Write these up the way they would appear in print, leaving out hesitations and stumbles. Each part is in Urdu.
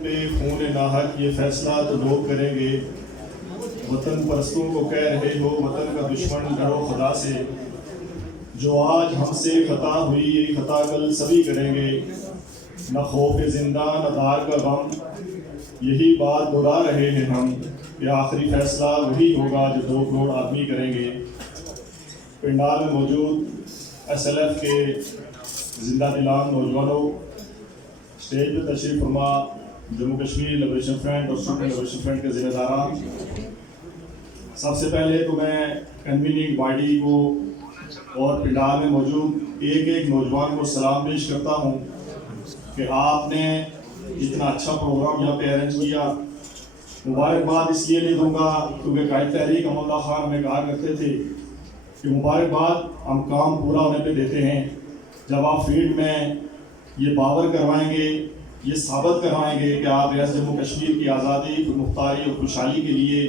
بے خون ناحق یہ فیصلہ تو لوگ کریں گے، وطن پرستوں کو کہہ رہے ہو وطن کا دشمن ڈرو خدا سے، جو آج ہم سے خطا ہوئی یہ خطا کل سبھی کریں گے، نہ خوف زندہ نہ دار کا غم، یہی بات دہرا رہے ہیں ہم کہ آخری فیصلہ وہی ہوگا جو 2 کروڑ آدمی کریں گے۔ پنڈال میں موجود SLF کے زندہ دلان نوجوانوں، اسٹیج پہ تشریف فرما جموں کشمیر لبریشن فرنٹ اور اسٹوڈنٹ لبریشن فرنٹ کے ذمہ داران، سب سے پہلے تو میں کنویننگ باڈی کو اور پنڈال میں موجود ایک ایک نوجوان کو سلام پیش کرتا ہوں کہ آپ نے اتنا اچھا پروگرام یہاں پہ ارینج کیا۔ مبارکباد اس لیے نہیں دوں گا کیونکہ قائد تحریک امان اللہ خان ہمیں کہا کرتے تھے کہ مبارکباد ہم کام پورا ہونے پہ دیتے ہیں، جب آپ فیلڈ میں یہ باور کروائیں گے، یہ ثابت کروائیں گے کہ آپ ریاست جموں کشمیر کی آزادی، مختاری اور خوشحالی کے لیے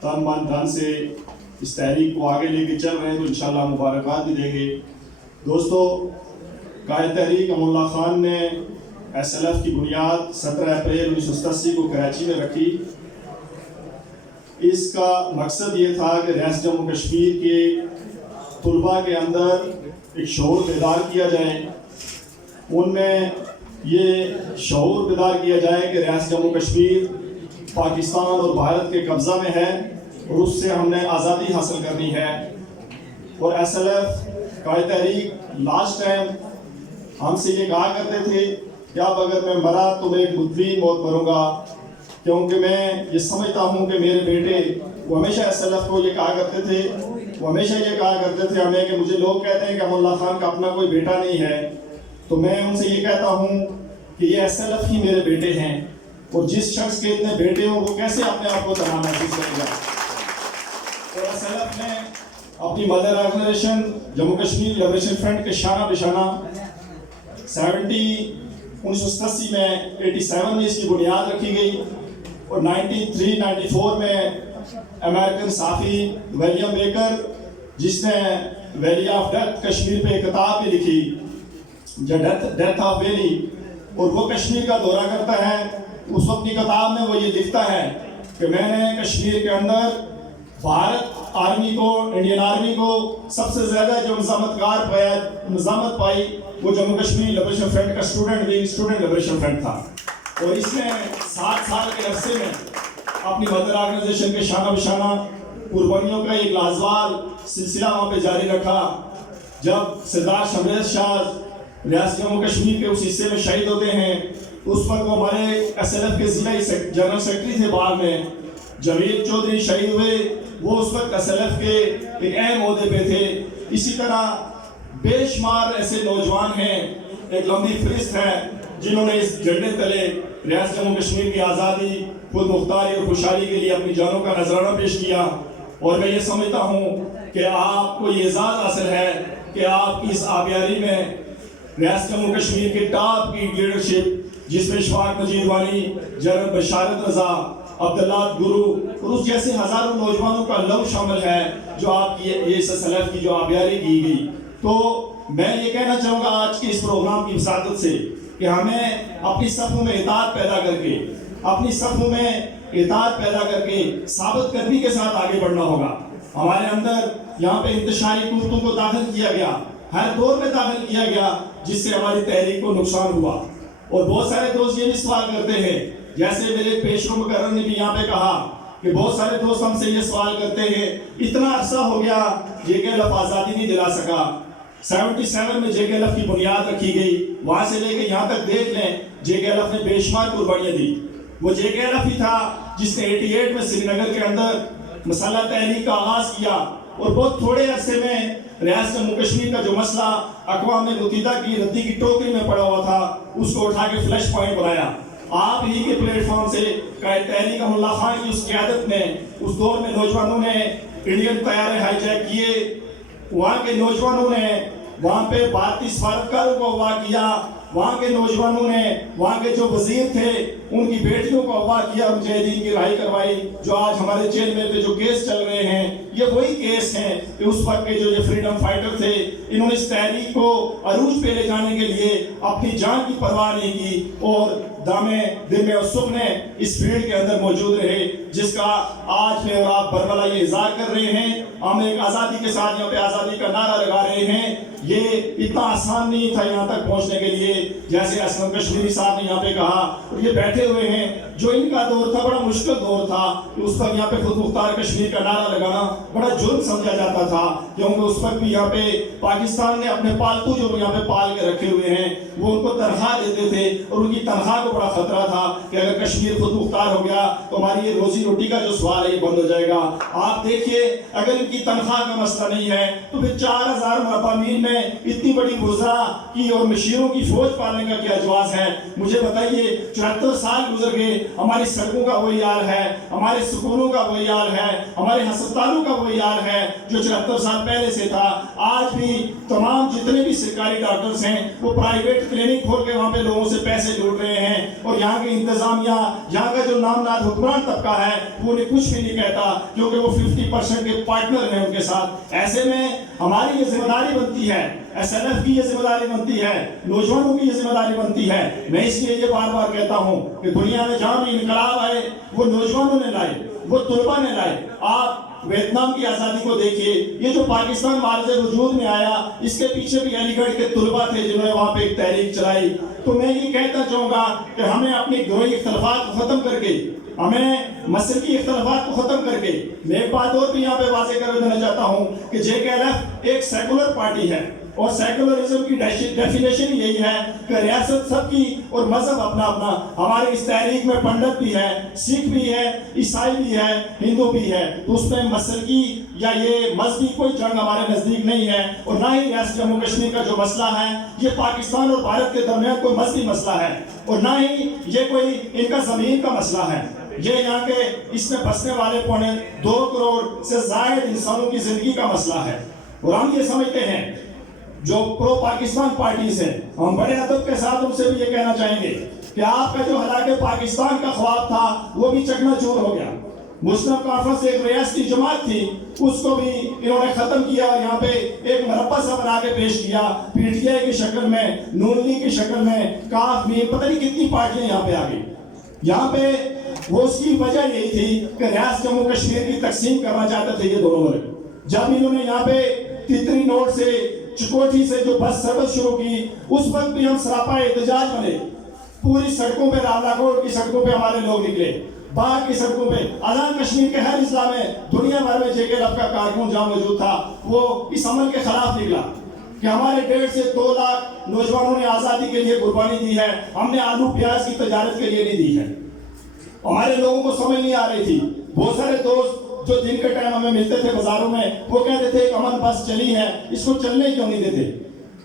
تن من دھن سے اس تحریک کو آگے لے کے چل رہے ہیں تو انشاءاللہ مبارکباد بھی دیں گے۔ دوستو، قائد تحریک امان اللہ خان نے SLF کی بنیاد 17 اپریل 1987 کو کراچی میں رکھی۔ اس کا مقصد یہ تھا کہ ریاست جموں کشمیر کے طلباء کے اندر ایک شعور بیدار کیا جائے، ان میں یہ شعور بیدار کیا جائے کہ ریاست جموں کشمیر پاکستان اور بھارت کے قبضہ میں ہے اور اس سے ہم نے آزادی حاصل کرنی ہے۔ اور SLF قائد تحریک لاسٹ ٹائم ہم سے یہ کہا کرتے تھے کہ اب اگر میں مرا تو میں ایک مدفین موت مروں گا، کیونکہ میں یہ سمجھتا ہوں کہ میرے بیٹے، وہ ہمیشہ SLF کو یہ کہا کرتے تھے، وہ ہمیشہ یہ کہا کرتے تھے ہمیں کہ مجھے لوگ کہتے ہیں کہ امان اللہ خان کا اپنا کوئی بیٹا نہیں ہے، تو میں ان سے یہ کہتا ہوں کہ یہ SLF ہی میرے بیٹے ہیں، اور جس شخص کے اتنے بیٹے ہوں وہ کیسے اپنے آپ کو تنہا محسوس کرے گا۔ اور SLF نے اپنی mother organisation Jammu Kashmir liberation front کے شانہ بشانہ 1987 میں 87 میں اس کی بنیاد رکھی گئی، اور 93-94 میں امریکن صحافی ولیم بیکر، جس نے ویلی آف ڈیتھ کشمیر پہ ایک کتاب بھی لکھی، جو ڈیتھ آف ویلی، اور وہ کشمیر کا دورہ کرتا ہے، اس اپنی کتاب میں وہ یہ لکھتا ہے کہ میں نے کشمیر کے اندر بھارت آرمی کو، انڈین آرمی کو سب سے زیادہ جو نظامت پائی وہ جموں کشمیر لبریشن فرنٹ کا اسٹوڈنٹ لبریشن فرنٹ تھا، اور اس نے 7 سال کے عرصے میں اپنی مدر آرگنائزیشن کے شانہ بشانہ قربانیوں کا ایک لازوال سلسلہ وہاں پہ جاری رکھا۔ جب سردار شمریز شاہ ریاست جموں کشمیر کے اس حصے میں شہید ہوتے ہیں، اس وقت وہ ہمارے SLF کے ضلع جنرل سیکرٹری تھے، بعد میں جاوید چودھری شہید ہوئے، وہ اس وقت SLF کے ایک اہم عہدے پہ تھے۔ اسی طرح بے شمار ایسے نوجوان ہیں، ایک لمبی فہرست ہے جنہوں نے اس جھنڈے تلے ریاست جموں کشمیر کی آزادی، خود مختاری اور خوشحالی کے لیے اپنی جانوں کا نذرانہ پیش کیا، اور میں یہ سمجھتا ہوں کہ آپ کو یہ اعزاز حاصل ہے کہ آپ کی اس آبیاری میں ریاست جموں کشمیر کے ٹاپ کی لیڈرشپ، جس میں اشفاق مجید وانی، جنرل بشارت رضا، عبداللہ گرو اور اس جیسے ہزاروں نوجوانوں کا لو شامل ہے، جو آپ کی یہ SLF کی جو آبیاری کی گئی۔ تو میں یہ کہنا چاہوں گا آج کے اس پروگرام کی وساطت سے کہ ہمیں اپنی صفوں میں اطاعت پیدا کر کے، اپنی صفوں میں اطاعت پیدا کر کے ثابت قدمی کے ساتھ آگے بڑھنا ہوگا۔ ہمارے اندر یہاں پہ انتشاری قوتوں کو داخل کیا گیا، ہر دور میں داخل کیا گیا، جس سے ہماری تحریک کو نقصان ہوا۔ اور بہت سارے دوست یہ بھی سوال کرتے ہیں، جیسے میرے پیشرو مقرر نے بھی یہاں پہ کہا کہ بہت سارے دوست ہم سے یہ سوال کرتے ہیں، اتنا عرصہ ہو گیا JKLF آزادی نہیں دلا سکا۔ 77 میں JKLF کی بنیاد رکھی گئی، وہاں سے لے کے یہاں تک دیکھ لیں JKLF نے بے شمار قربانیاں دی۔ وہ JKLF ہی تھا جس نے 88 میں سری نگر کے اندر مسلح تحریک کا آغاز کیا، اور بہت تھوڑے عرصے میں ریاست جموں کشمیر کا جو مسئلہ اقوام متحدہ کی ردی کی ٹوکری میں پڑا ہوا تھا، اس کو اٹھا کے فلیش پوائنٹ بنایا۔ آپ ہی کے پلیٹ فارم سے قائد تحریک امان اللہ خان کی اس قیادت میں اس دور میں نوجوانوں نے انڈین طیارے ہائی جیک کیے، وہاں کے نوجوانوں نے وہاں پہ بھارتی سفارتکاروں کو اغوا کیا، وہاں کے نوجوانوں نے وہاں کے جو وزیر تھے ان کی بیٹیوں کو اغوا کیا، مجاہدین کی رہائی کروائی۔ جو آج ہمارے جیل میں پہ جو کیس چل رہے ہیں، یہ وہی کیس ہیں کہ اس وقت کے جو یہ فریڈم فائٹر تھے، انہوں نے اس تحریک کو عروج پہ لے جانے کے لیے اپنی جان کی پرواہ نہیں کی، اور دامے دل میں اور سکھ نے اس فیلڈ کے اندر موجود رہے، جس کا آج میں اور آپ برملا یہ اظہار کر رہے ہیں۔ ہم ایک آزادی کے ساتھ یہاں پہ آزادی کا نعرہ لگا رہے ہیں۔ یہ اتنا آسان نہیں تھا یہاں تک پہنچنے کے لیے، جیسے اسلم کشمیری صاحب نے یہاں پہ کہا۔ اور یہ بیٹھے ہوئے ہیں، جو ان کا دور تھا بڑا مشکل دور تھا، اس پر یہاں پہ خود مختار کشمیر کا نعرہ لگانا بڑا جرم سمجھا جاتا تھا، کیونکہ اس وقت بھی یہاں پہ پاکستان نے اپنے پالتو جو یہاں پہ پال کے رکھے ہوئے ہیں وہ ان کو تنخواہ دیتے تھے، اور ان کی تنخواہ کو بڑا خطرہ تھا کہ اگر کشمیر خود مختار ہو گیا تو ہماری یہ روزی روٹی کا جو سوال ہے یہ بند ہو جائے گا۔ آپ دیکھیے اگر ان کی تنخواہ کا مسئلہ نہیں ہے تو پھر 4000 مربع میل میں اتنی بڑی وزراء کی اور مشیروں کی فوج پالنے کا کیا جواز ہے؟ مجھے بتائیے 74 سال گزر گئے، ہماری سڑکوں کا وہی حال ہے، ہمارے سکولوں کا وہی حال ہے، ہمارے ہسپتالوں کا وہی حال ہے جو 74 سال پہلے سے تھا۔ آج بھی تمام جتنے بھی سرکاری ڈاکٹرز ہیں وہ پرائیویٹ کلینک کھول کے وہاں پہ لوگوں سے پیسے لوٹ رہے ہیں، اور یہاں کی انتظامیہ، یہاں کا جو نامناد حکمران طبقہ ہے وہ انہیں کچھ بھی نہیں کہتا، کیونکہ وہ 50% کے پارٹنر ہیں ان کے ساتھ۔ ایسے میں ہماری یہ ذمہ داری بنتی ہے، ایس ایل ایف کی یہ ذمہ داری بنتی ہے، نوجوانوں کی یہ ذمہ داری بنتی ہے۔ میں اس لیے یہ بار بار کہتا ہوں کہ دنیا میں جہاں بھی انقلاب آئے وہ نوجوانوں نے لائے، وہ طلباء نے لائے۔ آپ ویتنام کی آزادی کو دیکھیے، یہ جو پاکستان معرض وجود میں آیا اس کے پیچھے بھی علی گڑھ کے طلباء تھے جنہوں نے وہاں پہ ایک تحریک چلائی۔ تو میں یہ کہتا چاہوں گا کہ ہمیں اپنی گروہی اختلافات کو ختم کر کے، ہمیں مسلکی اختلافات کو ختم کر کے، میں ایک بات اور بھی یہاں پہ واضح کر دینا چاہتا ہوں کہ جے کے ایل ایف ایک سیکولر پارٹی ہے، اور سیکولرزم کی ڈیفینیشن یہی ہے کہ ریاست سب کی اور مذہب اپنا اپنا۔ ہماری اس تحریک میں پنڈت بھی ہے، سکھ بھی ہے، عیسائی بھی ہے، ہندو بھی ہے، تو اس میں مسلکی یا یہ مذہبی کوئی جنگ ہمارے نزدیک نہیں ہے، اور نہ ہی ریاست جموں کشمیر کا جو مسئلہ ہے یہ پاکستان اور بھارت کے درمیان کوئی مذہبی مسئلہ ہے، اور نہ ہی یہ کوئی ان کا زمین کا مسئلہ ہے۔ یہ یہاں کے اس میں بسنے والے 2 کروڑ سے زائد انسانوں کی زندگی کا مسئلہ ہے۔ اور ہم یہ سمجھتے ہیں جو پرو پاکستان پارٹیز ہیں، ہم بڑے ادب کے ساتھ ان سے بھی یہ کہنا چاہیں گے کہ آپ کا جو ہلاک پاکستان کا خواب تھا وہ بھی چکنا چور ہو گیا۔ مسلم کانفرنس ایک ریاستی جماعت تھی، اس کو بھی انہوں نے ختم کیا، اور یہاں پہ ایک مربع سا بنا کے پیش کیا، پی ٹی آئی کی شکل میں، نون لیگ کی شکل میں، کاف میں، پتہ نہیں کتنی پارٹیاں یہاں پہ آ گئی۔ یہاں پہ وہ اس کی وجہ یہی تھی کہ ریاست جموں کشمیر کی تقسیم کرنا چاہتے تھے یہ دونوں ملک۔ جب انہوں نے یہاں پہ تتری نوٹ سے، چکوٹھی سے جو بس سروس شروع کی، اس وقت بھی ہم سراپا احتجاج بنے، پوری سڑکوں پہ، راولا کوٹ کی سڑکوں پہ ہمارے لوگ نکلے، باغ کی سڑکوں پہ، آزاد کشمیر کے ہر اضلاع میں، دنیا بھر میں جے کے ایل کا کارکن جہاں موجود تھا وہ اس عمل کے خلاف نکلا کہ ہمارے 1.5 سے 2 لاکھ نوجوانوں نے آزادی کے لیے قربانی دی ہے، ہم نے آلو پیاز کی تجارت کے لیے نہیں دی ہے۔ ہمارے لوگوں کو سمجھ نہیں آ رہی تھی، بہت سارے دوست جو دن کے ٹائم ہمیں ملتے تھے بازاروں میں وہ کہتے تھے کہ امن بس چلی ہے، اس کو چلنے کیوں نہیں دیتے؟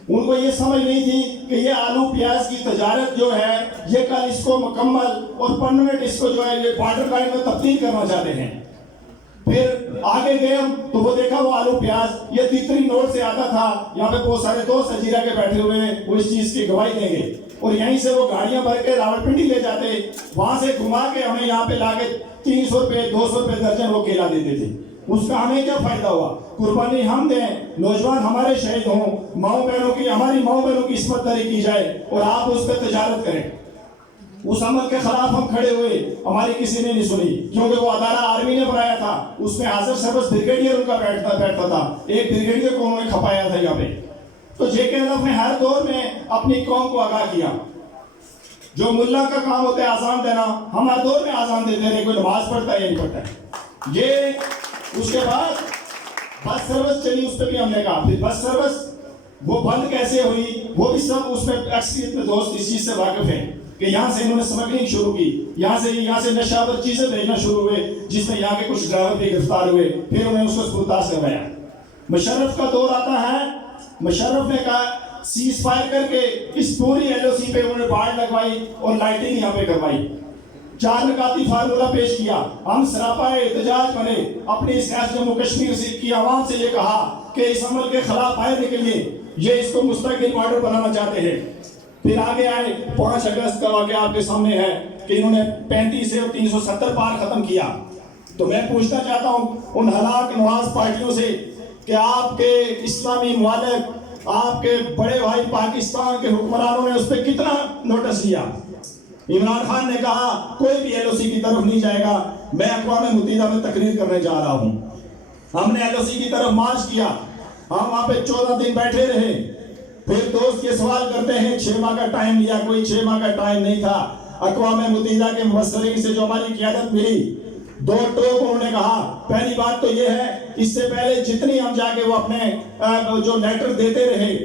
ان کو یہ سمجھ نہیں تھی کہ یہ آلو پیاز کی تجارت جو ہے یہ کل اس کو مکمل اور پرماننٹ اس کو جو ہے یہ بارڈر لائن میں تبدیل کرنا چاہتے ہیں۔ پھر آگے گئے ہم تو وہ دیکھا وہ آلو پیاز یہ تیتری نوٹ سے آتا تھا۔ یہاں پہ بہت سارے دوست اجیرا کے بیٹھے ہوئے ہیں، وہ اس چیز کی گواہی دیں گے، اور یہیں سے وہ گاڑیاں بھر کے راولپنڈی لے جاتے، وہاں سے گھما کے ہمیں یہاں پہ لا کے 300 روپے 200 روپے درجن وہ کیلا دیتے تھے۔ اس کا ہمیں کیا فائدہ ہوا؟ قربانی ہم دیں، نوجوان ہمارے شہید ہوں، ماؤں بہنوں کی، ہماری ماؤں بہنوں کی عصمت داری کی جائے، اور آپ اس پہ تجارت کریں۔ اس عمل کے خلاف ہم کھڑے ہوئے، ہماری کسی نے نہیں سنی، کیونکہ وہ ادارہ آرمی نے بنایا تھا، اس میں حاضر سروس بریگیڈیئر ان کا بیٹھتا تھا، ایک بریگیڈیئر کو انہوں نے کھپایا تھا یہاں پہ۔ تو جے کے ایل ایف نے ہر دور میں اپنی قوم کو آگاہ کیا۔ جو ملا کا کام ہوتا ہے آزان دینا، ہم ہر دور میں آزان دیتے رہے، کوئی نماز پڑھتا ہے یا نہیں پڑھتا ہے۔ یہ اس کے بعد بس سروس چلی، اس پہ بھی ہم نے کہا، پھر بس سروس وہ بند کیسے ہوئی، وہ بھی سب اس میں اکثریت میں دوست اس چیز سے واقف ہیں کہ یہاں سے انہوں نے سمگلنگ شروع کی، یہاں سے نشاور چیزیں بھیجنا شروع ہوئے، جس میں یہاں کے کچھ ڈرائیور بھی گرفتار ہوئے، پھر انہوں نے اس کو سپردار کروایا۔ مشرف کا دور آتا ہے، مشرف نے کہا سیز فائر کر کے اس پوری ایل او سی پہ انہوں نے باڑ لگوائی اور لائٹنگ یہاں پہ کروائی، 4 نکاتی فارمولہ پیش کیا۔ ہم سراپا احتجاج بنے، اپنی سیاست جموں کشمیر کی عوام سے یہ کہا کہ اس عمل کے خلاف باہر نکلیے، یہ اس کو مستقل بارڈر بنانا چاہتے ہیں۔ پھر آگے آئے 5 اگست کا واقعہ آپ کے سامنے ہے کہ انہوں نے 35 سے 370 پار ختم کیا۔ تو میں پوچھنا چاہتا ہوں ان ہلاک نواز پارٹیوں سے کہ آپ کے اسلامی ممالک، آپ کے بڑے بھائی پاکستان کے حکمرانوں نے اس پہ کتنا نوٹس لیا؟ عمران خان نے کہا کوئی بھی ایل او سی کی طرف نہیں جائے گا، میں اقوام متحدہ میں تقریر کرنے جا رہا ہوں۔ ہم نے ایل او سی کی طرف مارچ کیا، ہم وہاں پہ 14 دن بیٹھے رہے، پھر دوست یہ سوال کرتے ہیں 6 ماہ کا ٹائم لیا، کوئی 6 ماہ کا ٹائم نہیں تھا۔ اقوام متحدہ کے مبصرین سے جو ہماری قیادت ملی، 2 ٹوک انہوں نے کہا۔ پہلی بات تو یہ ہے، اس سے پہلے جتنی ہم جا کے وہ اپنے جو لیٹر دیتے رہے،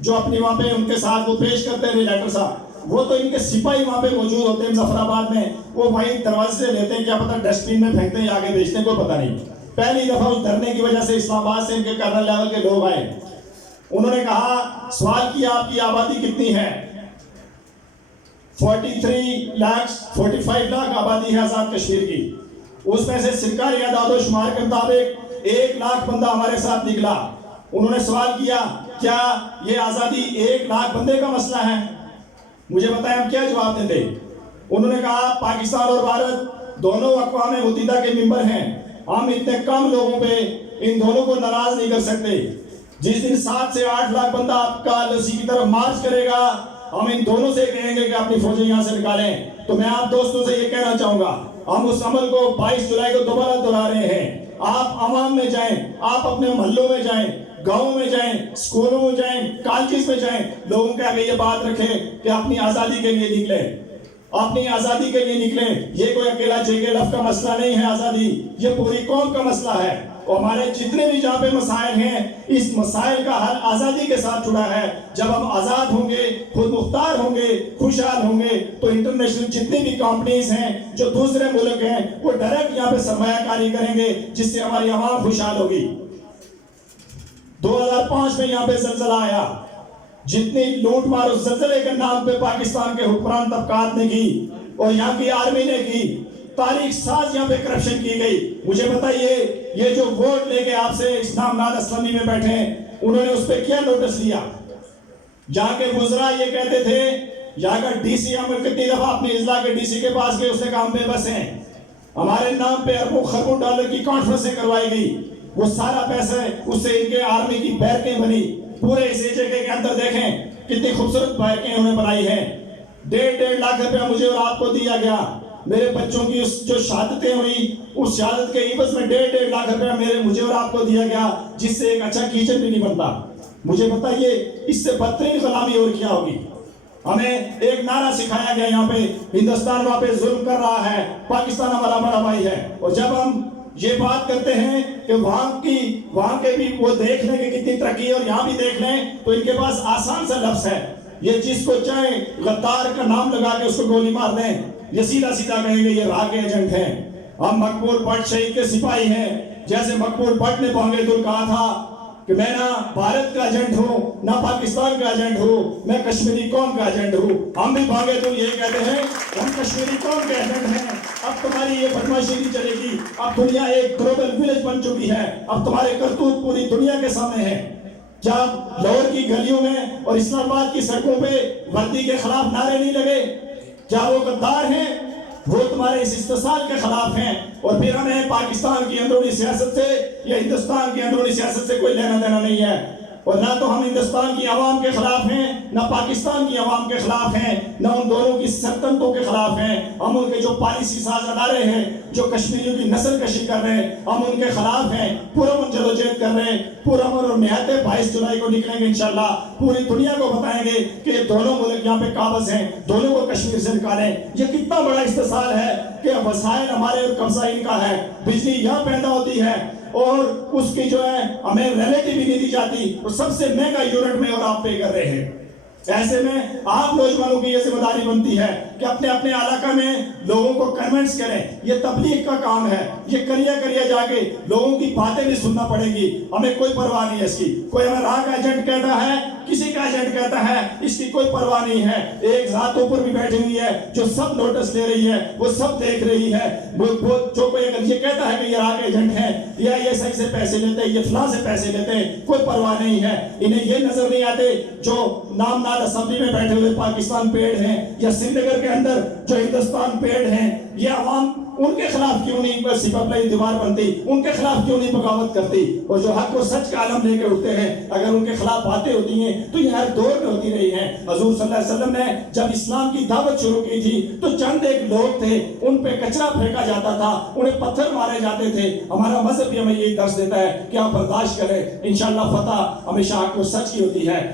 جو اپنی وہاں پہ ان کے ساتھ وہ پیش کرتے رہے لیٹر صاحب، وہ تو ان کے سپاہی وہاں پہ موجود ہوتے ہیں مظفر آباد میں، وہ وہیں دروازے سے لیتے ہیں، کیا پتہ ڈسٹ بین میں پھینکتے ہیں یا آگے بیچتے ہیں، کوئی پتہ نہیں۔ پہلی دفعہ اس دھرنے کی وجہ سے اسلام آباد سے ان کے کرنل لیول کے لوگ آئے، انہوں نے کہا سوال کیا آپ کی آبادی کتنی ہے؟ 45 لاکھ آبادی ہے آزاد کشمیر کی، اس میں سے سرکاری اعداد و شمار کے مطابق 1 لاکھ بندہ ہمارے ساتھ نکلا۔ انہوں نے سوال کیا کیا یہ آزادی 1 لاکھ بندے کا مسئلہ ہے؟ مجھے بتائیں ہم کیا جواب دیتے؟ انہوں نے کہا پاکستان اور بھارت دونوں اقوام متحدہ کے ممبر ہیں، ہم اتنے کم لوگوں پہ ان دونوں کو ناراض نہیں کر سکتے۔ جس دن 7 سے 8 لاکھ بندہ آپ کا لسی کی طرف مارچ کرے گا، ہم ان دونوں سے کہیں گے کہ اپنی فوجیں یہاں سے نکالیں۔ تو میں آپ دوستوں سے یہ کہنا چاہوں گا، ہم اس عمل کو 22 جولائی کو دوبارہ دہرا رہے ہیں۔ آپ عوام میں جائیں، آپ اپنے محلوں میں جائیں، گاؤں میں جائیں، اسکولوں میں جائیں، کالجز میں جائیں، لوگوں کے آگے یہ بات رکھیں کہ اپنی آزادی کے لیے نکلیں، اپنی آزادی کے لیے نکلیں۔ یہ کوئی اکیلا JKLF کا مسئلہ نہیں ہے، آزادی یہ پوری قوم کا مسئلہ ہے۔ اور ہمارے جتنے بھی جہاں پہ مسائل ہیں، اس مسائل کا حل آزادی کے ساتھ جڑا ہے۔ جب ہم آزاد ہوں گے، خود مختار ہوں گے، خوشحال ہوں گے، تو انٹرنیشنل جتنی بھی کمپنیز ہیں جو دوسرے ملک ہیں، وہ ڈائریکٹ یہاں پہ سرمایہ کاری کریں گے، جس سے ہماری عوام خوشحال ہوگی۔ 2005 میں یہاں پہ زلزلہ آیا، جتنی لوٹ مار اس زلزلے کے نام پہ پاکستان کے حکمران طبقات نے کی اور یہاں کی آرمی نے کی، تاریخ ساز یہاں پہ کرپشن کی گئی۔ مجھے بتائیے یہ جو ووٹ لے کے آپ سے اسلام ناد اسلامی میں بیٹھے ہیں، انہوں نے اس پہ کیا نوٹس لیا؟ جہاں کے وزراء یہ کہتے تھے، یہاں کا ڈی سی، ہم کتنی دفعہ اپنے اضلاع کے ڈی سی کے پاس گئے، اس نے کہا ہم بے بس ہیں، ہمارے نام پہ اربوں خربوں ڈالر کی کانفرنسیں کروائی گئی، وہ سارا پیسہ اس سے ان کے آرمی کی بیرکیں بنی۔ پورے اس AJK کے اندر دیکھیں کتنی خوبصورت بیرکیں انہوں نے بنائی ہیں۔ 1.5 لاکھ روپیہ مجھے اور آپ کو دیا گیا، میرے بچوں کی جو شہادتیں ہوئی، اس شہادت کے عوض میں 1.5 لاکھ روپیہ مجھے اور آپ کو دیا گیا، جس سے ایک اچھا کچن بھی نہیں بنتا۔ مجھے بتائیے اس سے بدترین غلامی اور کیا ہوگی؟ ہمیں ایک نعرہ سکھایا گیا یہاں پہ، ہندوستان وہاں پہ ظلم کر رہا ہے، پاکستان ہمارا بڑا بھائی ہے۔ اور جب ہم یہ بات کرتے ہیں کہ وہاں کے بھی وہ دیکھ لیں کہ کتنی ترقی ہے اور یہاں بھی دیکھ لیں، تو ان کے پاس آسان سا لفظ ہے، یہ جس کو چاہیں غدار کا نام لگا کے اس کو گولی مار دیں، یہ سیدھا سیدھا کہیں گے یہ راہ کے ایجنٹ ہیں۔ ہم مقبول بٹ شہید کے سپاہی ہیں، جیسے مقبول بٹ نے بانگے دل کہا تھا کہ میں نہ بھارت کا ایجنٹ ہوں نہ پاکستان کا ایجنٹ ہوں، میں کشمیری قوم کا ایجنٹ ہوں۔ ہم بھی بانگے دل یہی کہتے ہیں ہم کشمیری قوم کے ایجنٹ ہیں۔ اب تمہاری یہ بدماشی نہیں چلے گی، اب دنیا ایک گلوبل ولیج بن چکی ہے، اب تمہارے کرتوت پوری دنیا کے سامنے ہیں۔ جب لاہور کی گلیوں میں اور اسلام آباد کی سڑکوں پہ وردی کے خلاف نعرے نہیں لگے، کیا وہ غدار ہیں؟ وہ تمہارے اس استحصال کے خلاف ہیں۔ اور پھر ہمیں پاکستان کی اندرونی سیاست سے یا ہندوستان کی اندرونی سیاست سے کوئی لینا دینا نہیں ہے، اور نہ تو ہم ہندوستان کی عوام کے خلاف ہیں، نہ پاکستان کی عوام کے خلاف ہیں، نہ ان دونوں کی سلطنتوں کے خلاف ہیں۔ ہم ان کے جو پالیسی ساز ادارے ہیں جو کشمیریوں کی نسل کشی کر رہے ہیں، ہم ان کے خلاف ہیں، پرامن جدوجہد کر رہے ہیں، پرامن اور نہایت 22 جولائی کو نکلیں گے انشاءاللہ، پوری دنیا کو بتائیں گے کہ یہ دونوں ملک یہاں پہ قابض ہیں، دونوں کو کشمیر سے نکالیں۔ یہ کتنا بڑا استحصال ہے کہ وسائل ہمارے اور قبضہ ان کا ہے، بجلی یہاں پیدا ہوتی ہے اور اس کی جو ہے ہمیں ریلیٹی بھی نہیں دی جاتی، اور سب سے مہنگا یونٹ میں اور آپ پے کر رہے ہیں۔ ایسے میں آپ نوجوانوں کی یہ ذمہ داری بنتی ہے کہ اپنے اپنے علاقہ میں لوگوں کو کنونس کریں، یہ تبلیغ کا کام ہے، یہ کریے جا کے لوگوں کی باتیں بھی سننا پڑے گی۔ ہمیں کوئی پرواہ نہیں ہے اس کی، کوئی ہمیں راہ کا ایجنٹ کہتا ہے، کسی کا ایجنٹ کہتا ہے، اس کی کوئی پرواہ نہیں ہے۔ ایک ذات اوپر بھی بیٹھی ہوئی ہے جو سب نوٹس لے رہی ہے، وہ سب دیکھ رہی ہے۔ وہ جو کوئی اگر یہ کہتا ہے کہ یہ راہ کے ایجنٹ ہے یا یہ صحیح سے پیسے لیتے ہیں، یہ فلاں سے پیسے لیتے ہیں، کوئی پرواہ نہیں ہے۔ انہیں یہ نظر نہیں آتے جو نام ناد اسمبلی میں بیٹھے ہوئے پاکستان پیڑ ہیں یا سری نگر کے اندر جو ہندوستان پیڑ ہیں، یہ عوام ان کے خلاف کیوں نہیں سپہ پلائی دیوار بنتی، ان کے خلاف کیوں نہیں بغاوت کرتی؟ اور جو حق و سچ کا علم لے کے اٹھتے ہیں، اگر ان کے خلاف باتیں ہوتی ہیں تو یہ ہر دور میں ہوتی رہی ہیں۔ حضور صلی اللہ علیہ وسلم نے جب اسلام کی دعوت شروع کی تھی تو چند ایک لوگ تھے، ان پہ کچرا پھینکا جاتا تھا، انہیں پتھر مارے جاتے تھے۔ ہمارا مذہب بھی ہمیں یہی درس دیتا ہے کہ آپ برداشت کریں، انشاءاللہ فتح ہمیشہ حق و سچ کی ہوتی ہے۔